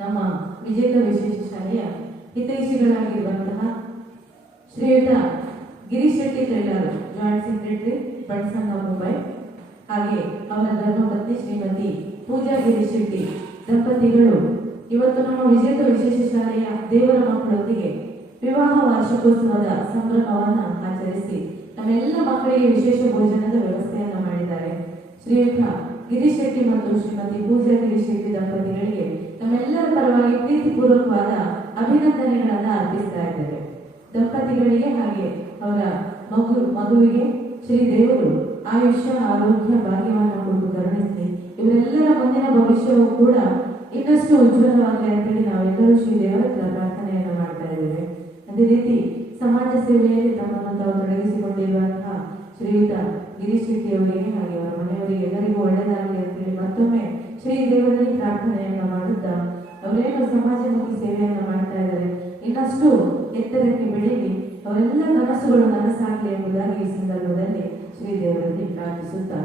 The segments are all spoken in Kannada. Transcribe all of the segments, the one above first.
ನಮ್ಮ ವಿಜೇತ ವಿಶೇಷ ಶಾಲೆಯ ಹಿತೈಷಿಗಳಾಗಿರುವಂತಹ Shriyuta Girish Shetty tailor, joint secretary ಬಣಸಂಗ ಮುಂಬೈ, ಹಾಗೆ ಅವರ ಧರ್ಮಪತ್ನಿ ಶ್ರೀಮತಿ ಪೂಜಾ ಗಿರೀಶ್ ಶೆಟ್ಟಿ ದಂಪತಿಗಳು ಇವತ್ತು ನಮ್ಮ ವಿಜೇತ ವಿಶೇಷ ಶಾಲೆಯ ದೇವರ ಮಕ್ಕಳೊಂದಿಗೆ ವಿವಾಹ ವಾರ್ಷಿಕೋತ್ಸವದ ಸಂಭ್ರಮವನ್ನು ಆಚರಿಸಿ ನಮ್ಮೆಲ್ಲ ಮಕ್ಕಳಿಗೆ ವಿಶೇಷ ಭೋಜನದ ವ್ಯವಸ್ಥೆಯನ್ನು ಮಾಡಿದ್ದಾರೆ. ಶ್ರೀಯುತ ಗಿರೀಶ್ ಶೆಟ್ಟಿ ಮತ್ತು ಶ್ರೀಮತಿ ಪೂಜಾ ಗಿರೀಶ್ ಶೆಟ್ಟಿ ದಂಪತಿಗಳಿಗೆ ನಮ್ಮೆಲ್ಲರ ಪರವಾಗಿ ಪ್ರೀತಿಪೂರ್ವಕವಾದ ಅಭಿನಂದನೆಗಳನ್ನು ಅರ್ಪಿಸ್ತಾ ಇದ್ದಾರೆ. ದಂಪತಿಗಳಿಗೆ ಹಾಗೆ ಅವರ ಮಗುವಿಗೆ ಶ್ರೀ ದೇವರು ಆಯುಷ್ಯ, ಆರೋಗ್ಯ, ಭಾಗ್ಯವನ್ನು ಕೊಟ್ಟು ಕರುಣಿಸಿ ಇವರೆಲ್ಲರ ಮುಂದಿನ ಭವಿಷ್ಯವು ಕೂಡ ಇನ್ನಷ್ಟು ಉಜ್ವಲವಾಗಲಿ ಅಂತೇಳಿ ನಾವೆಲ್ಲರೂ ಶ್ರೀ ದೇವರ ಹತ್ರ ಪ್ರಾರ್ಥನೆಯನ್ನು ಮಾಡ್ತಾ ಇದ್ದೇವೆ. ಅದೇ ರೀತಿ ಸಮಾಜ ಸೇವೆಯಲ್ಲಿ ತಮ್ಮನ್ನು ತಾವು ತೊಡಗಿಸಿಕೊಂಡಿರುವಂತಹ ಶ್ರೀಯುತ ಗಿರೀಶ್ ಶೆಟ್ಟಿ ಅವರಿಗೆ ಹಾಗೆ ಅವರ ಮನೆಯವರಿಗೆ ಎಲ್ಲರಿಗೂ ಒಳ್ಳೆಯದಾಗಲಿ ಅಂತೇಳಿ ಮತ್ತೊಮ್ಮೆ ಶ್ರೀ ದೇವರಲ್ಲಿ ಪ್ರಾರ್ಥನೆಯನ್ನು ಮಾಡುತ್ತಾ ಅವರೇನು ಸಮಾಜಮುಖಿ ಸೇವೆಯನ್ನು ಮಾಡ್ತಾ ಇದ್ದಾರೆ ಇನ್ನಷ್ಟು ಎತ್ತರಕ್ಕೆ ಬೆಳೀಲಿ, ಅವರೆಲ್ಲ ಕನಸುಗಳು ನನಸಾಗಲಿ ಎಂಬುದಾಗಿ ಈ ಸಂದರ್ಭದಲ್ಲಿ ಶ್ರೀ ದೇವರಲ್ಲಿ ಪ್ರಾರ್ಥಿಸುತ್ತಾ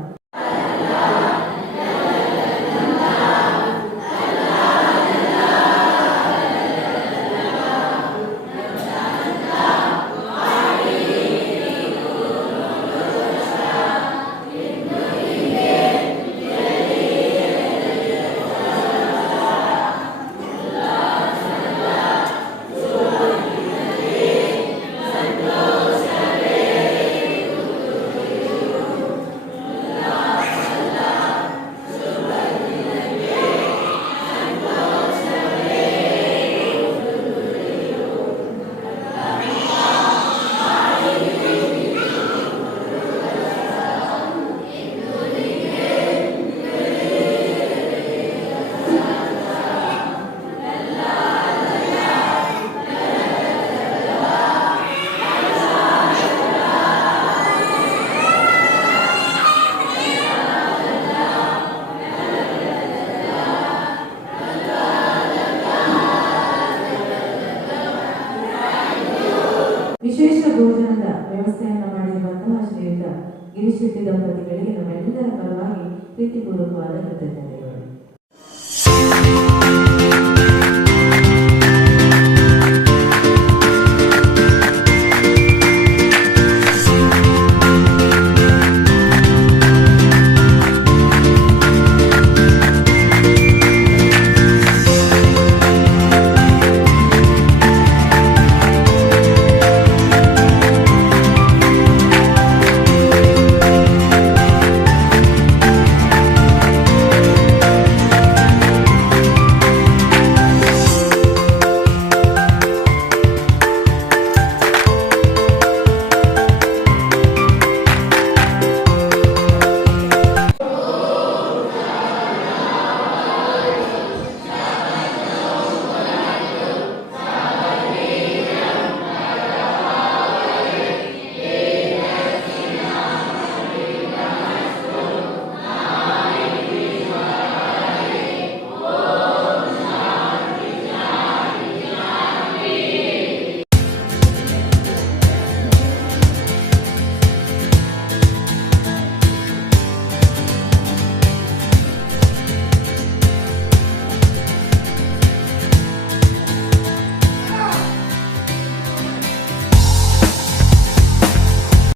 ವಿಶೇಷ ಭೋಜನದ ವ್ಯವಸ್ಥೆಯನ್ನು ಮಾಡಿರುವಂತಹ ಶ್ರೀಯುತ ಗಿರೀಶ್ ಶೆಟ್ಟಿ ದಂಪತಿಗಳಿಗೆ ನಮ್ಮೆಲ್ಲರ ಪರವಾಗಿ ಪ್ರೀತಿಪೂರ್ವಕವಾದ ಕೃತಜ್ಞತೆ.